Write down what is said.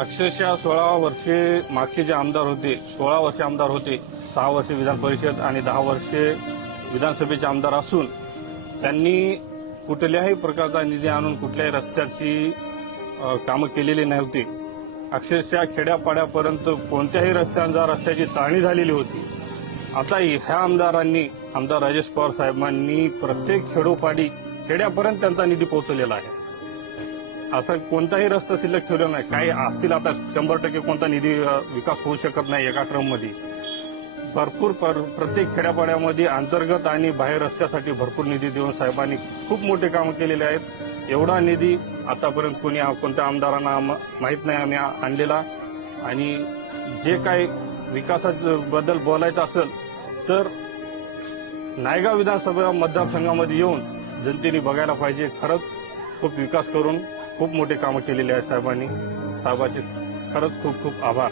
अक्षरशः 16 वर्षे मागचे जे आमदार होते, 16 वर्षे आमदार होते, 6 वर्षे विधान परिषद आणि 10 वर्षे विधानसभेचे आमदार असून त्यांनी कुठल्याही प्रकारचा निधी आणून कुठल्याही रस्त्याची कामं केलेली नव्हती। अक्षरशः खेड्यापाड्यापर्यंत कोणत्याही रस्त्याची चाळणी झालेली होती। आता ह्या आमदारांनी, आमदार राजेश पवार साहेबांनी प्रत्येक खेडोपाडी खेड्यापर्यंत त्यांचा निधी पोहोचवलेला आहे। असा कोणताही रस्ता शिल्लक ठेवलेला नाही। काही असतील आता 100% कोणता निधी विकास होऊ शकत नाही एका क्रममध्ये। भरपूर प्रत्येक खेड्यापाड्यामध्ये अंतर्गत आणि बाहेर रस्त्यासाठी भरपूर निधी देऊन साहेबांनी खूप मोठे कामं केलेले आहेत। एवढा निधी आतापर्यंत कोणत्या आमदारांना माहीत नाही आम्ही आणलेला। आणि जे काही विकासाबद्दल बोलायचं असेल तर नायगाव विधानसभा मतदारसंघामध्ये येऊन जनतेने बघायला पाहिजे। खरंच खूप विकास करून खूप मोठे कामं केलेले आहेत साहेबांनी। साहेबांचे खरंच खूप खूप आभार।